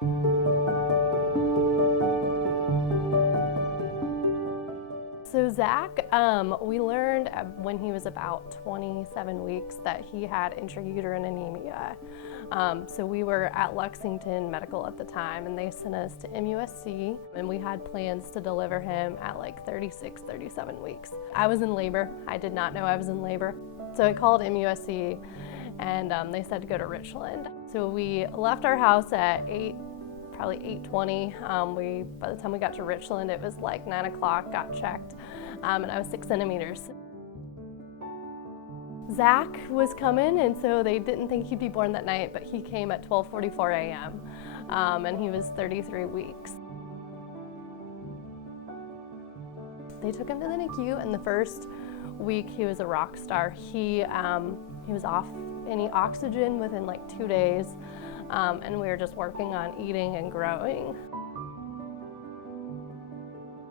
So Zack, we learned when he was about 27 weeks that he had intrauterine anemia. So we were at Lexington Medical at the time, and they sent us to MUSC, and we had plans to deliver him at like 36, 37 weeks. I was in labor. I did not know I was in labor. So I called MUSC, and they said to go to Richland. So we left our house at probably 8:20. By the time we got to Richland, it was like 9 o'clock, got checked, and I was 6 centimeters. Zack was coming, and so they didn't think he'd be born that night, but he came at 12:44 a.m., and he was 33 weeks. They took him to the NICU, and the first week he was a rock star. He was off any oxygen within like 2 days. And we were just working on eating and growing.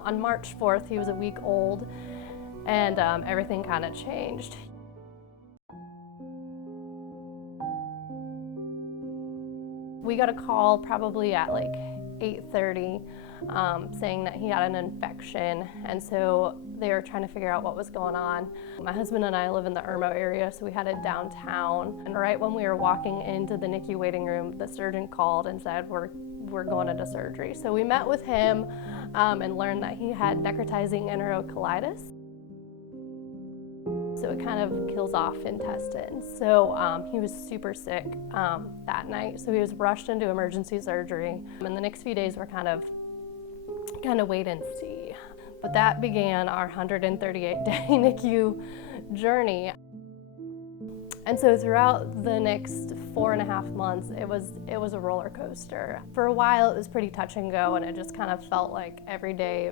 On March 4th, he was a week old, and everything kind of changed. We got a call probably at like 8:30 saying that he had an infection, and so they were trying to figure out what was going on. My husband and I live in the Irmo area, so we headed downtown, and right when we were walking into the NICU waiting room, the surgeon called and said, we're going into surgery. So we met with him and learned that he had necrotizing enterocolitis. So it kind of kills off intestines. So he was super sick that night. So he was rushed into emergency surgery. And the next few days were kind of wait and see. But that began our 138-day NICU journey. And so throughout the next 4.5 months, it was a roller coaster. For a while, it was pretty touch and go, and it just kind of felt like every day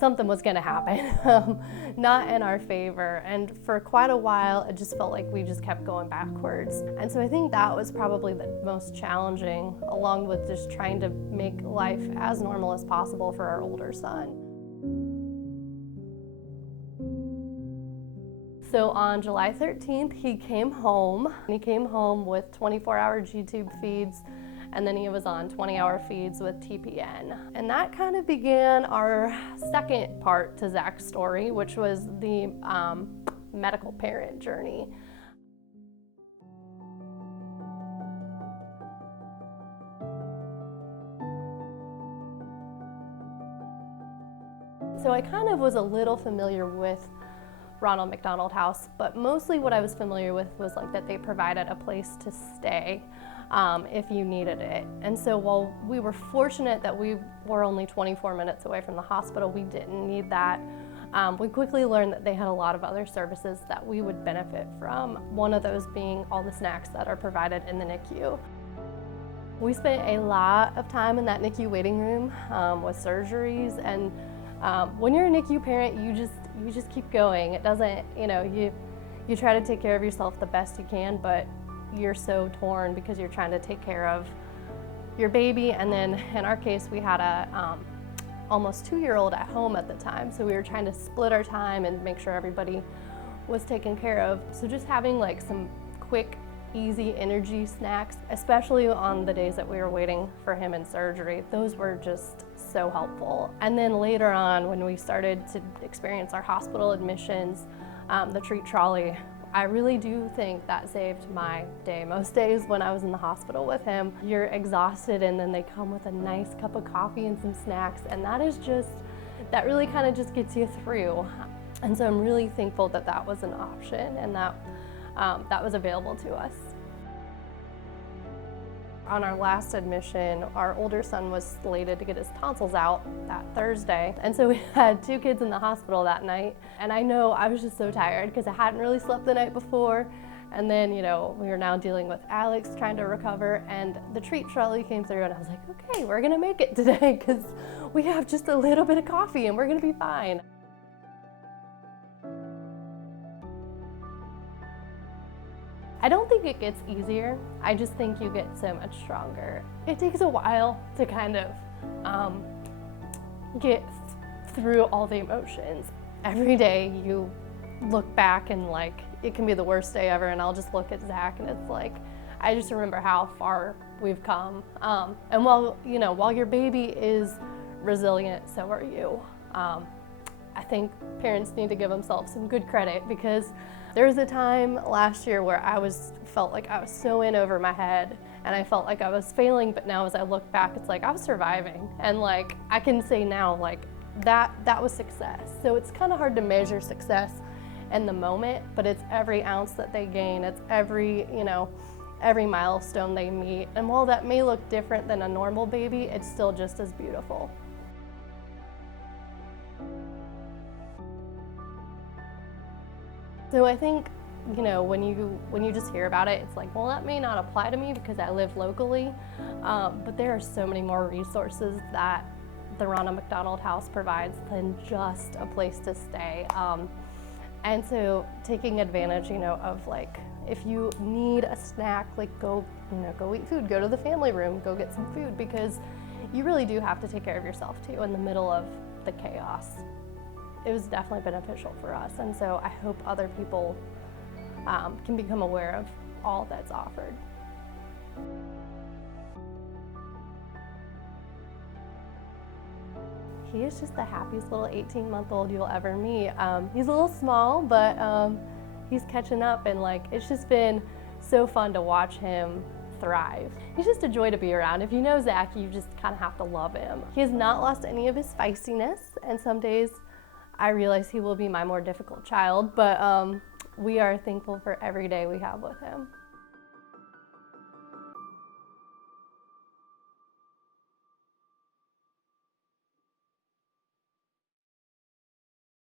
something was gonna happen, not in our favor. And for quite a while, it just felt like we just kept going backwards. And so I think that was probably the most challenging, along with just trying to make life as normal as possible for our older son. So on July 13th, he came home. He came home with 24-hour G-tube feeds, and then he was on 20-hour feeds with TPN. And that kind of began our second part to Zack's story, which was the medical parent journey. So I kind of was a little familiar with Ronald McDonald House, but mostly what I was familiar with was like that they provided a place to stay if you needed it. And so while we were fortunate that we were only 24 minutes away from the hospital, we didn't need that. We quickly learned that they had a lot of other services that we would benefit from, one of those being all the snacks that are provided in the NICU. We spent a lot of time in that NICU waiting room with surgeries, and when you're a NICU parent, you just keep going. It doesn't, you try to take care of yourself the best you can, but you're so torn because you're trying to take care of your baby. And then in our case, we had a almost 2-year-old at home at the time. So we were trying to split our time and make sure everybody was taken care of. So just having like some quick, easy energy snacks, especially on the days that we were waiting for him in surgery, those were just so helpful. And then later on, when we started to experience our hospital admissions, the treat trolley, I really do think that saved my day. Most days when I was in the hospital with him, you're exhausted, and then they come with a nice cup of coffee and some snacks, and that really kind of just gets you through. And so I'm really thankful that that was an option and that was available to us. On our last admission, our older son was slated to get his tonsils out that Thursday. And so we had 2 kids in the hospital that night. And I know I was just so tired because I hadn't really slept the night before. And then, we were now dealing with Alex trying to recover, and the treat trolley came through, and I was like, okay, we're gonna make it today because we have just a little bit of coffee and we're gonna be fine. I don't think it gets easier. I just think you get so much stronger. It takes a while to kind of get through all the emotions. Every day you look back and like, it can be the worst day ever, and I'll just look at Zack and it's like, I just remember how far we've come. And while your baby is resilient, so are you. I think parents need to give themselves some good credit, because there was a time last year where felt like I was so in over my head and I felt like I was failing, but now as I look back, it's like I was surviving. And like I can say now, like that was success. So it's kind of hard to measure success in the moment, but it's every ounce that they gain. It's every milestone they meet. And while that may look different than a normal baby, it's still just as beautiful. So I think, when you just hear about it, it's like, well, that may not apply to me because I live locally, but there are so many more resources that the Ronald McDonald House provides than just a place to stay. And so taking advantage, of like, if you need a snack, like go eat food, go to the family room, go get some food, because you really do have to take care of yourself too in the middle of the chaos. It was definitely beneficial for us, and so I hope other people can become aware of all that's offered. He is just the happiest little 18-month-old you'll ever meet. He's a little small, but he's catching up, and like it's just been so fun to watch him thrive. He's just a joy to be around. If you know Zack, you just kind of have to love him. He has not lost any of his feistiness, and some days I realize he will be my more difficult child, but we are thankful for every day we have with him.